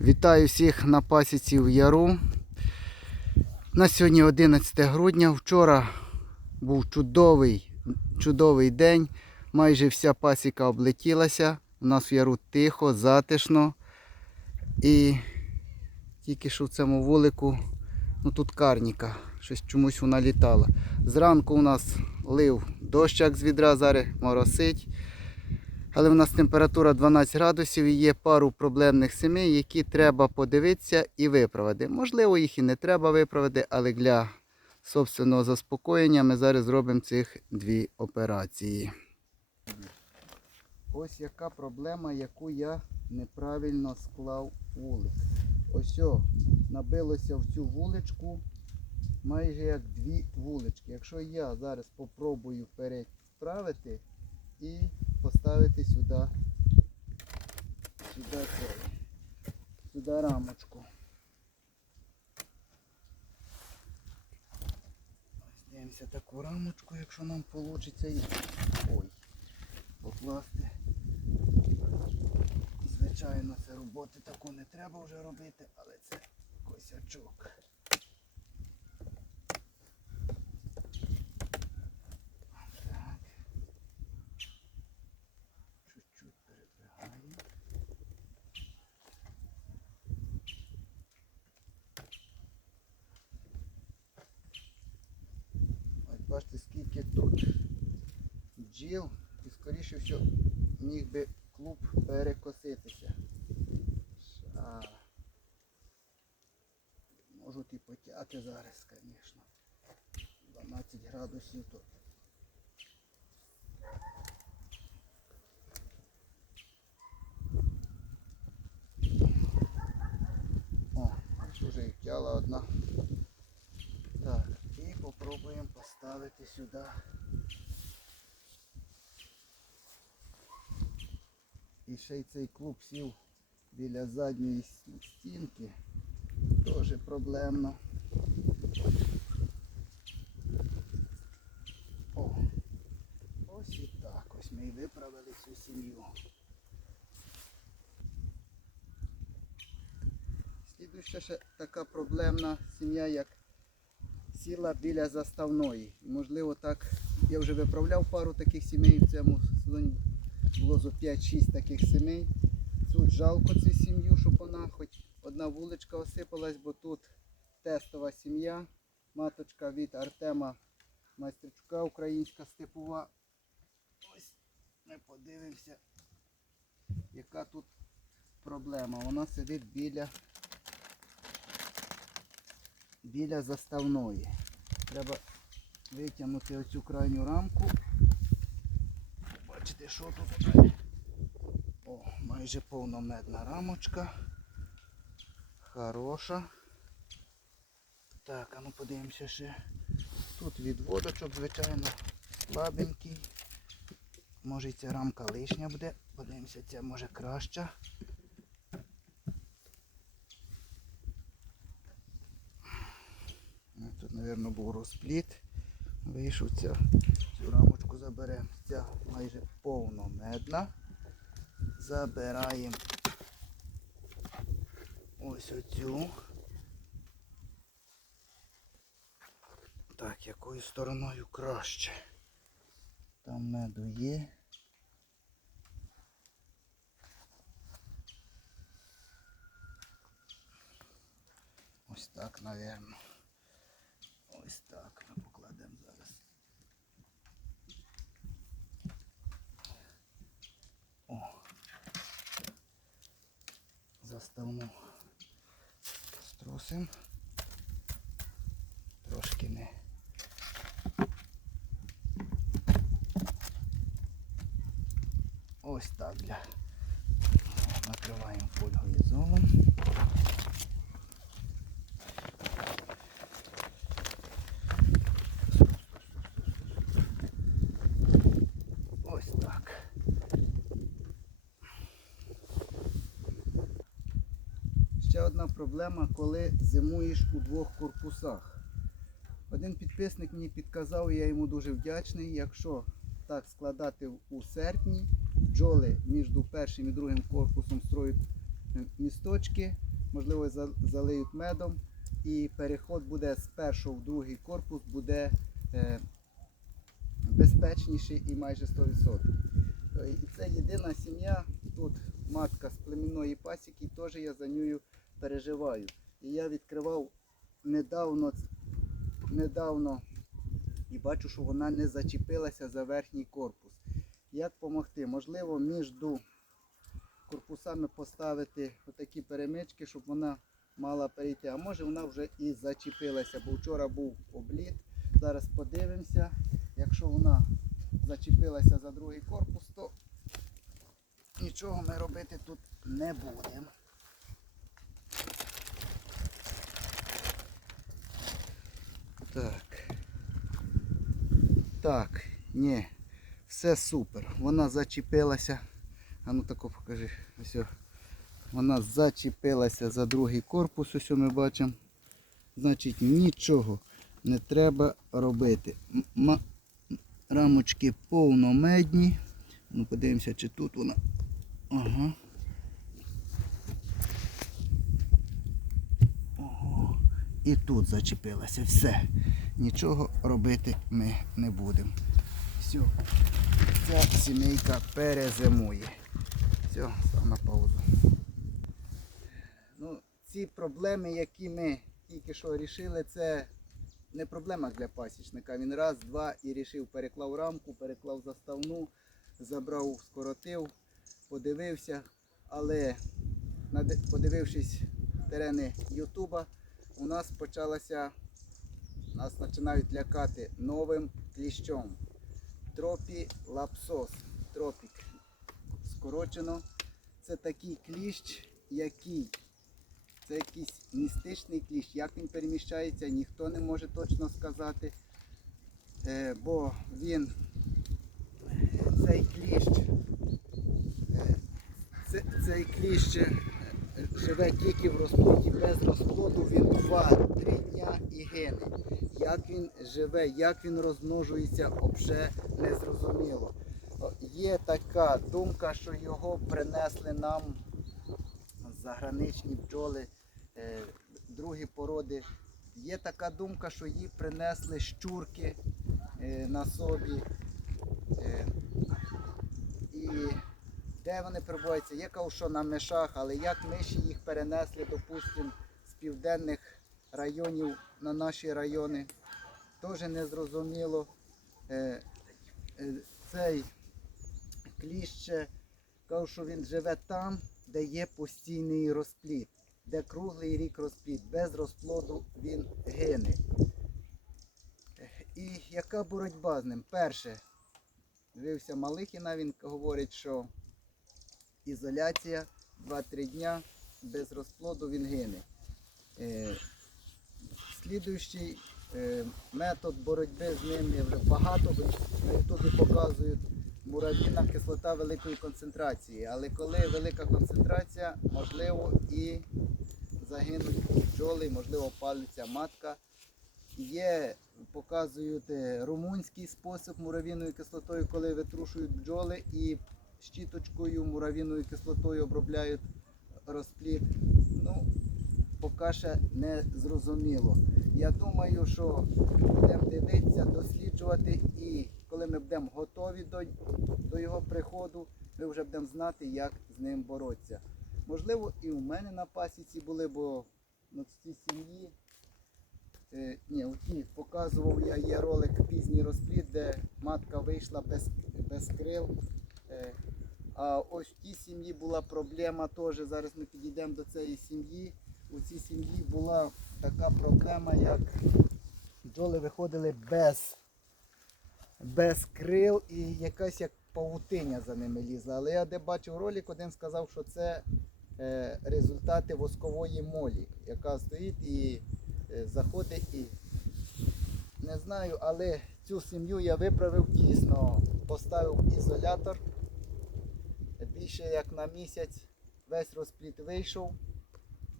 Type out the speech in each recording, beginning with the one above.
Вітаю всіх на пасіці в Яру. На сьогодні 11 грудня. Вчора був чудовий, чудовий день. Майже вся пасіка облетілася. У нас в яру тихо, затишно. І тільки що в цьому вулику, ну тут карніка, щось чомусь вона літала. Зранку у нас лив дощак з відра, зараз моросить. Але в нас температура 12 градусів і є пару проблемних сімей, які треба подивитися і виправити. Можливо, їх і не треба виправити, але для собственного заспокоєння ми зараз зробимо цих дві операції. Ось яка проблема, яку я неправильно склав вулик. Ось о, набилося в цю вуличку майже як дві вулички. Якщо я зараз попробую переправити і поставити сюди, сюди, сюди рамочку. Дивимося таку рамочку, якщо нам вийде. Ой, покласти. Звичайно, це роботи таку не треба вже робити, але це косячок. Бачите, скільки тут бджіл і скоріше все міг би клуб перекоситися. А, можуть і потяти зараз, звісно. 12 градусів тут. О, ось вже і втяла одна. Попробуємо поставити сюди. І ще й цей клуб сів біля задньої стінки. Теж проблемно. О, ось і так. Ось ми і виправили цю сім'ю. Слідуюча ще така проблемна сім'я, як сіла біля заставної. Можливо, так. Я вже виправляв пару таких сімей в цьому сезоні. Було зо 5-6 таких сімей. Тут жалко цю сім'ю, щоб вона хоч одна вуличка осипалась, бо тут тестова сім'я. Маточка від Артема Майстерчука, українська степова. Ось ми подивимося, яка тут проблема. Вона сидить біля, біля заставної. Треба витягнути оцю крайню рамку. Бачите, що тут? О, майже повномедна рамочка. Хороша. Так, а ну подивимося ще. Тут відводочок, звичайно, слабенький. Може ця рамка лишня буде. Подивимося, ця може краща. Мабуть, був розпліт. Вийшов ця, цю рамочку заберемо. Ця майже повномедна. Забираємо ось оцю. Так, якою стороною краще. Там меду є. Ось так, напевно. Ось так ми покладемо зараз. О. Заставну струсим. Трошки не. Ось так для. Накриваємо фольгою золом. Ось так. Ще одна проблема, коли зимуєш у двох корпусах. Один підписник мені підказав, і я йому дуже вдячний. Якщо так складати у серпні, бджоли між першим і другим корпусом строють місточки, можливо, залиють медом, і переход буде з першого в другий корпус буде е, безпечніший і майже 100%. Е, І це єдина сім'я, тут матка з племінної пасіки, теж я за нею переживаю. І я відкривав недавно, недавно і бачу, що вона не зачепилася за верхній корпус. Як допомогти? Можливо, між корпусами поставити отакі перемички, щоб вона мала перейти. А може вона вже і зачепилася, бо вчора був обліт. Зараз подивимося. Якщо вона зачепилася за другий корпус, то нічого ми робити тут не будемо. Так, ні, все супер. Вона зачепилася. А ну тако покажи. Ось. Вона зачепилася за другий корпус, ось ми бачимо. Значить, нічого не треба робити. М- Рамочки повномедні. Ну, подивимося, чи тут вона. Ага. Ого. І тут зачепилася. Все. Нічого робити ми не будемо. Все. Ця сімейка перезимує. Все, став на паузу. Ну, ці проблеми, які ми тільки що рішили, це не проблема для пасічника. Він раз, два і рішив, переклав рамку, переклав заставну, забрав, скоротив, подивився. Але подивившись терени Ютуба, у нас почалася, нас починають лякати новим кліщом. Тропі лапсос. Тропік. Скорочено. Це такий кліщ, який це якийсь містичний кліщ. Як він переміщається, ніхто не може точно сказати. Е, бо він цей кліщ, е, це, цей кліщ живе тільки в розплоді, без розплоду він 2-3 дня і гине. Як він живе, як він розмножується, взагалі не зрозуміло. Є така думка, що його принесли нам заграничні бджоли, е, другі породи. Є така думка, що її принесли щурки е, на собі. Е, І де вони перебуваються? Є що на мишах, але як миші їх перенесли, допустимо, з південних районів на наші райони, теж не зрозуміло. Е, е, Цей кліще, кажуть, що він живе там, де є постійний розплід, де круглий рік розплід, без розплоду він гине. І яка боротьба з ним? Перше, дивився Малихіна, він говорить, що ізоляція 2-3 дня без розплоду він гине. Слідуючий е, метод боротьби з ним, я вже багато на ютубі показують, муравіна кислота великої концентрації. Але коли велика концентрація, можливо і загинуть бджоли, можливо палиться матка. Є, показують е, румунський спосіб муравіною кислотою, коли витрушують бджоли і щіточкою муравіною кислотою обробляють розплід. Ну, поки ще не зрозуміло. Я думаю, що будемо дивитися, досліджувати і коли ми будемо готові до, до його приходу, ми вже будемо знати, як з ним боротися. Можливо, і у мене на пасіці були, бо ну, в цій сім'ї. Е, ні, у тій показував я є ролик пізній розплід, де матка вийшла без, без крил. Е, а ось в тій сім'ї була проблема теж. Зараз ми підійдемо до цієї сім'ї. У цій сім'ї була така проблема, як бджоли виходили без, без крил і якась як павутиня за ними лізла. Але я де бачив ролик, один сказав, що це е, результати воскової молі, яка стоїть і е, заходить і не знаю, але цю сім'ю я виправив дійсно, поставив ізолятор. Більше як на місяць весь розплід вийшов,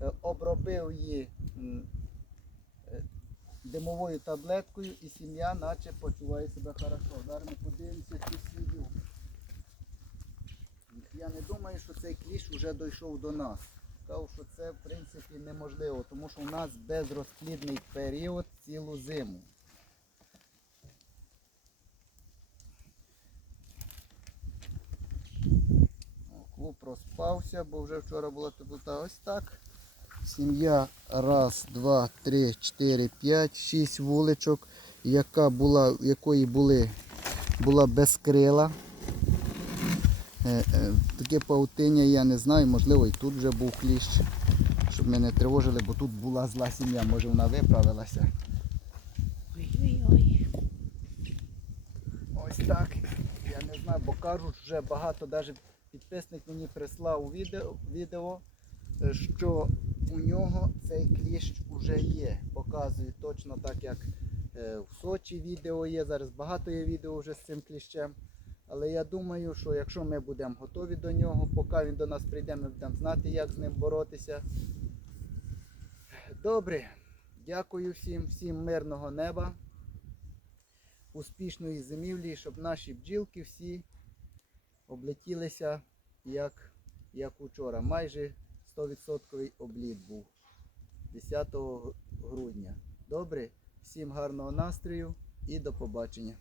е, обробив її е, димовою таблеткою і сім'я наче почуває себе хорошо. Зараз ми подивимося цю сім'ю. Я не думаю, що цей кліщ вже дійшов до нас. сказав, що це в принципі неможливо, тому що у нас безрозплідний період цілу зиму. О, Клуб розпався, бо вже вчора була теплота. Ось так. Сім'я раз, два, три, чотири, п'ять, шість вуличок, яка була, якої були, була безкрила. Е, е, Таке паутиння я не знаю, можливо і тут вже був кліщ, щоб ми не тривожили, бо тут була зла сім'я, може вона виправилася. Ой-ой-ой. Ось так. Я не знаю, бо кажуть, вже багато, навіть підписник мені прислав відео, відео е, що у нього цей кліщ вже є. Показує точно так, як е, в Сочі відео є. Зараз багато є відео вже з цим кліщем. Але я думаю, що якщо ми будемо готові до нього, поки він до нас прийде, ми будемо знати, як з ним боротися. Добре, дякую всім, всім мирного неба успішної зимівлі, щоб наші бджілки всі облетілися як, як учора. Майже 100% обліт був 10 грудня. Добре, всім гарного настрою і до побачення.